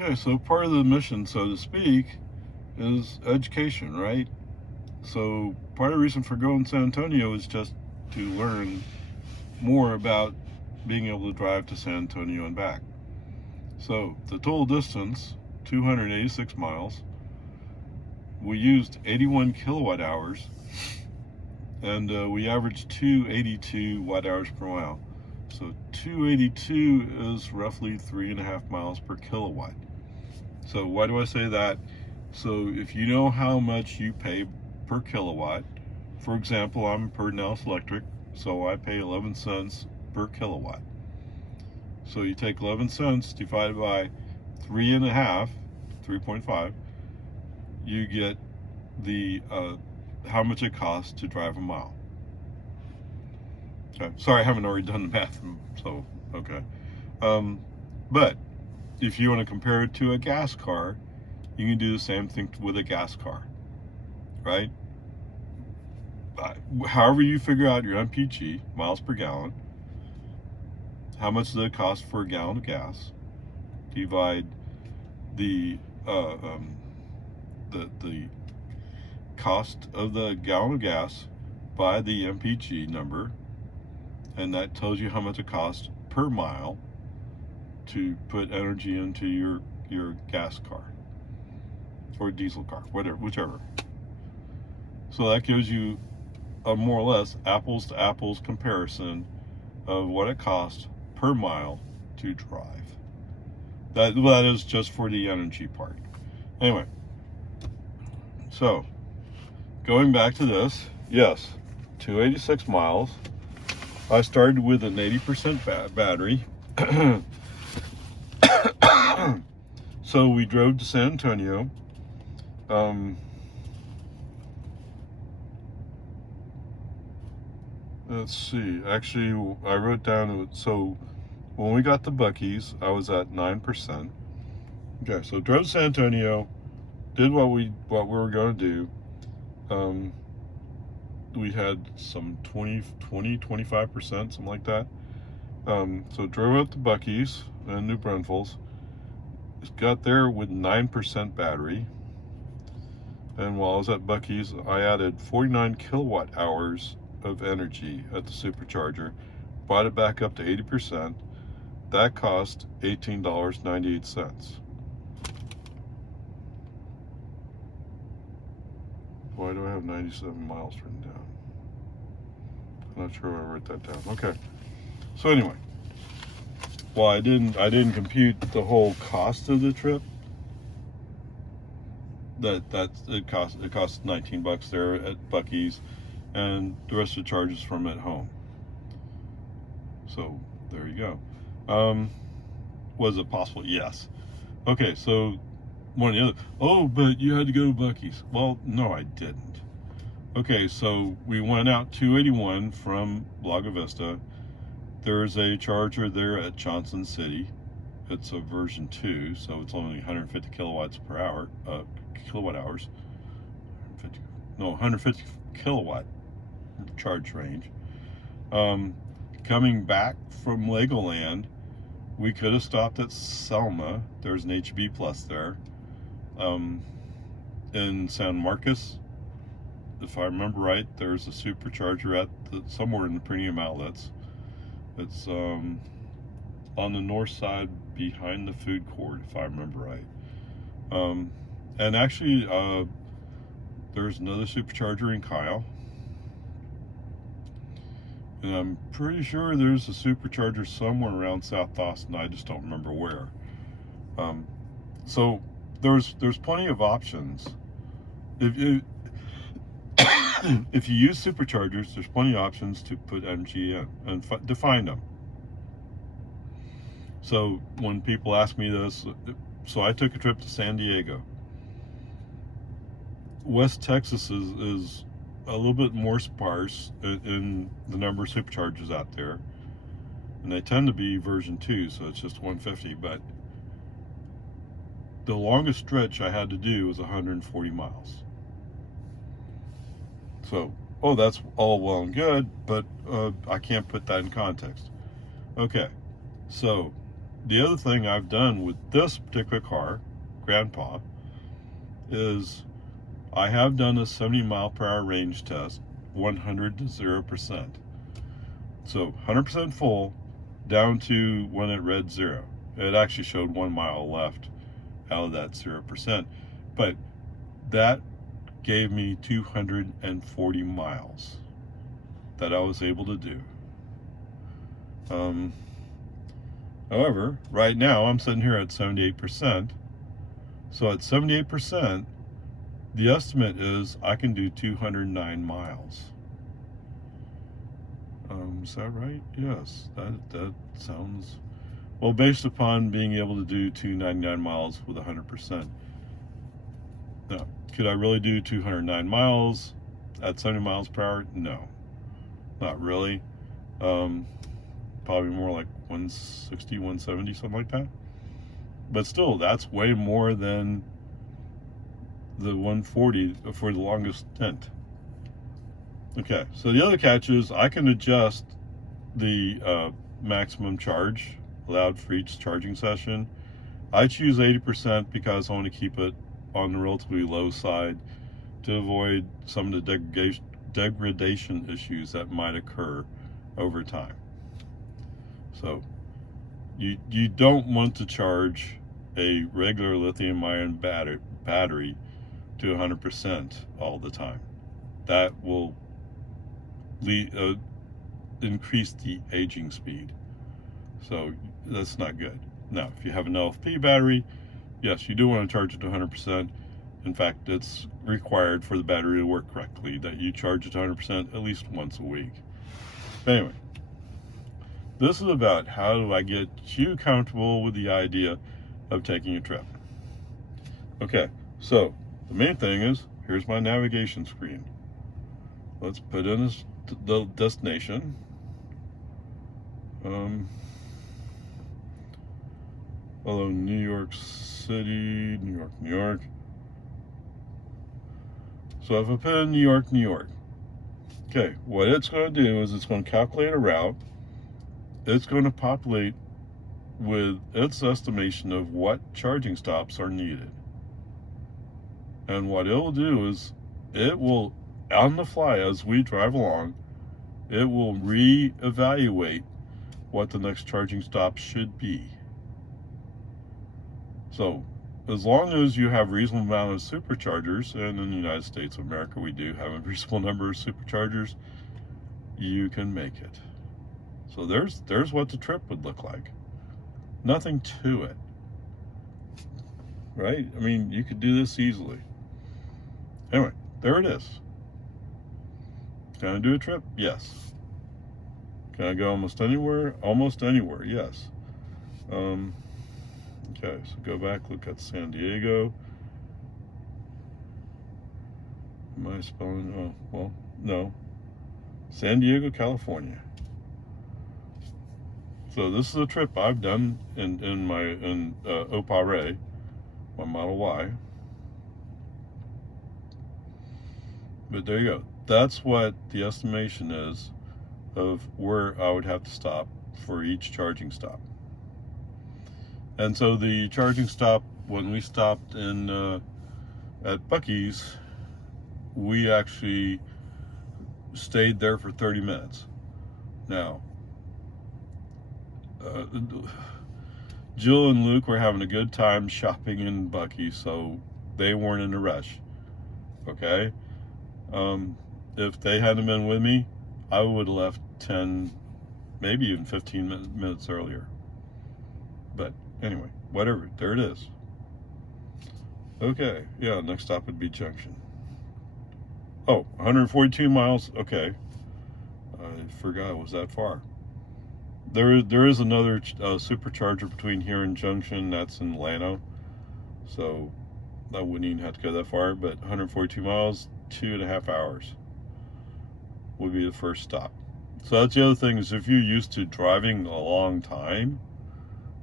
Okay, so part of the mission, so to speak, is education, right? So part of the reason for going to San Antonio is just to learn more about being able to drive to San Antonio and back. So the total distance, 286 miles. We used 81 kilowatt hours, and we averaged 282 watt hours per mile. So 282 is roughly 3.5 miles per kilowatt. So why do I say that? So if you know how much you pay per kilowatt, for example, I'm per Nellis Electric, so I pay 11 cents per kilowatt. So you take 11 cents divided by 3.5, you get the how much it costs to drive a mile. Okay. Sorry, I haven't already done the math, so okay. But if you want to compare it to a gas car, you can do the same thing with a gas car, right? However you figure out your MPG, miles per gallon, how much does it cost for a gallon of gas? Divide the the cost of the gallon of gas by the MPG number, and that tells you how much it costs per mile to put energy into your gas car or diesel car, whichever. So that gives you a more or less apples to apples comparison of what it costs per mile to drive. That is just for the energy part. Anyway, so going back to this, yes, 286 miles. I started with an 80% battery. So we drove to San Antonio. Let's see. Actually, I wrote down, so when we got to Buc-ee's, I was at 9%. Okay, so drove to San Antonio, did what we were going to do. We had some 25%, something like that. So drove up to Buc-ee's in New Braunfels. Got there with 9% battery. And while I was at Buc-ee's, I added 49 kilowatt hours of energy at the supercharger, brought it back up to 80%. That cost $18.98. Why do I have 97 miles written down? I'm not sure why I wrote that down. Okay. So anyway, well, I didn't compute the whole cost of the trip. It costs $19 there at Buc-ee's, and the rest of the charges from at home. So there you go. Was it possible? Yes. Okay, so one of the other, oh, but you had to go to Buc-ee's. Well, no, I didn't. Okay, so we went out 281 from Lago Vista. There's a charger there at Johnson City. It's a version 2, so it's only 150 kilowatt hours. 150 kilowatt charge range. Coming back from Legoland, we could have stopped at Selma. There's an HB Plus there. In San Marcos, if I remember right, there's a supercharger at somewhere in the premium outlets. It's on the north side behind the food court, if I remember right. And actually, there's another supercharger in Kyle. And I'm pretty sure there's a supercharger somewhere around South Austin. I just don't remember where. So there's plenty of options. If you if you use superchargers, there's plenty of options to put energy in and to find them. So when people ask me this, so I took a trip to San Diego. West Texas is a little bit more sparse in the number of superchargers out there, and they tend to be version 2, so it's just 150. But the longest stretch I had to do was 140 miles. So, oh, that's all well and good, but I can't put that in context. Okay, so the other thing I've done with this particular car, GRNPA, is I have done a 70 mile per hour range test, 100 to 0%. So 100% full down to when it read 0. It actually showed 1 mile left out of that 0%. But that gave me 240 miles that I was able to do. However, right now I'm sitting here at 78%. So at 78%, the estimate is I can do 209 miles. Is that right? Yes, that sounds well, based upon being able to do 299 miles with 100%. Now, could I really do 209 miles at 70 miles per hour? No, not really. Probably more like 160, 170, something like that. But still, that's way more than the 140 for the longest stint. Okay, so the other catch is I can adjust the maximum charge allowed for each charging session. I choose 80% because I want to keep it on the relatively low side to avoid some of the degradation issues that might occur over time. So you don't want to charge a regular lithium-ion battery to 100% all the time. That will increase the aging speed. So that's not good. Now, if you have an LFP battery, yes, you do want to charge it to 100%. In fact, it's required for the battery to work correctly that you charge it to 100% at least once a week. But anyway, this is about how do I get you comfortable with the idea of taking a trip. Okay, so the main thing is, here's my navigation screen. Let's put in the destination. Although New York City, New York. So if I put in New York, okay, what it's going to do is it's going to calculate a route. It's going to populate with its estimation of what charging stops are needed. And what it will do is it will, on the fly as we drive along, it will reevaluate what the next charging stop should be. So as long as you have a reasonable amount of superchargers, and in the United States of America we do have a reasonable number of superchargers, you can make it. So there's what the trip would look like. Nothing to it, right? I mean, you could do this easily. Anyway, there it is. Can I do a trip? Yes. Can I go almost anywhere? Almost anywhere, yes. Okay, so go back, look at San Diego. Am I spelling? Oh, well, no. San Diego, California. So this is a trip I've done in my Opare, my Model Y. But there you go. That's what the estimation is of where I would have to stop for each charging stop. And so the charging stop, when we stopped in at Buc-ee's, we actually stayed there for 30 minutes. Now, Jill and Luke were having a good time shopping in Buc-ee's, so they weren't in a rush. Okay? If they hadn't been with me, I would have left 10, maybe even 15 minutes earlier. But anyway, whatever, there it is. Okay, yeah, next stop would be Junction. Oh, 142 miles, okay. I forgot it was that far. There is another supercharger between here and Junction, that's in Llano. So I wouldn't even have to go that far, but 142 miles, 2.5 hours would be the first stop. So that's the other thing, is if you're used to driving a long time,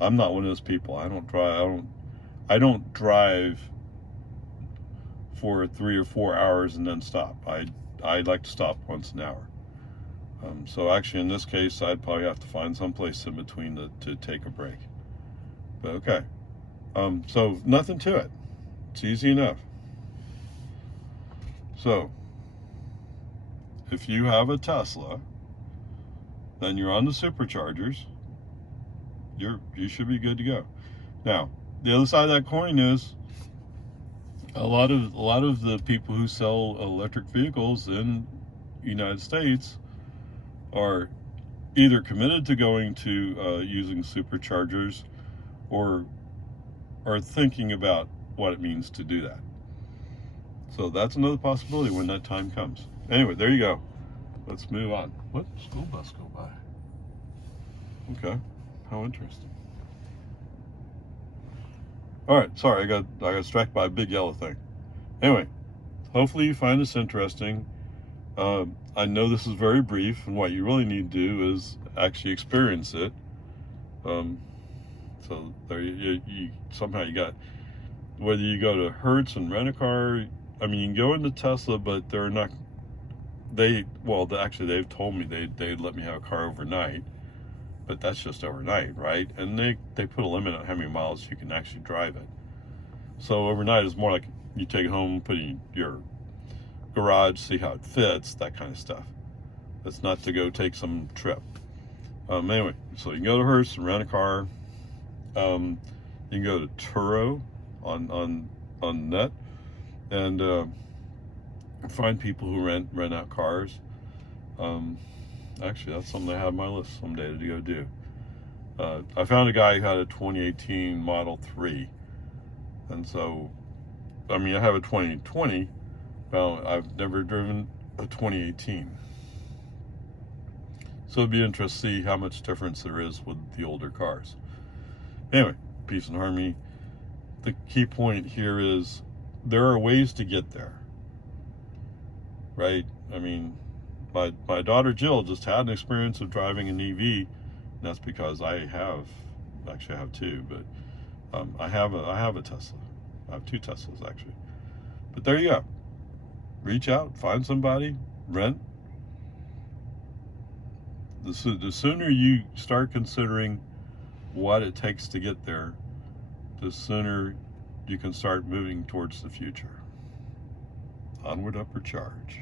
I'm not one of those people. I don't drive for 3 or 4 hours and then stop. I like to stop once an hour. So actually in this case, I'd probably have to find some place in between to take a break. But okay. So nothing to it. It's easy enough. So if you have a Tesla, then you're on the superchargers. You should be good to go. Now, the other side of that coin is a lot of the people who sell electric vehicles in the United States are either committed to going to using superchargers or are thinking about what it means to do that. So that's another possibility when that time comes. Anyway, there you go. Let's move on. What school bus go by? Okay, how interesting. All right, sorry, I got struck by a big yellow thing. Anyway, hopefully you find this interesting. I know this is very brief, and what you really need to do is actually experience it. So there you somehow you got, whether you go to Hertz and rent a car. I mean, you can go into Tesla, but they're not. Actually, they've told me they'd let me have a car overnight, but that's just overnight, right? And they put a limit on how many miles you can actually drive it. So overnight is more like you take it home, put it in your garage, see how it fits, that kind of stuff. That's not to go take some trip. Anyway, so you can go to Hertz and rent a car. You can go to Turo on net and find people who rent out cars. Actually, that's something I have on my list someday to go do. I found a guy who had a 2018 Model 3, and so, I mean, I have a 2020. Well, I've never driven a 2018. So it'd be interesting to see how much difference there is with the older cars. Anyway, peace and harmony. The key point here is there are ways to get there, right? I mean, my daughter Jill just had an experience of driving an EV, and that's because I have two, but I have a Tesla. I have two Teslas actually. But there you go. Reach out, find somebody, rent. The sooner you start considering what it takes to get there, the sooner you can start moving towards the future. Onward, upward charge.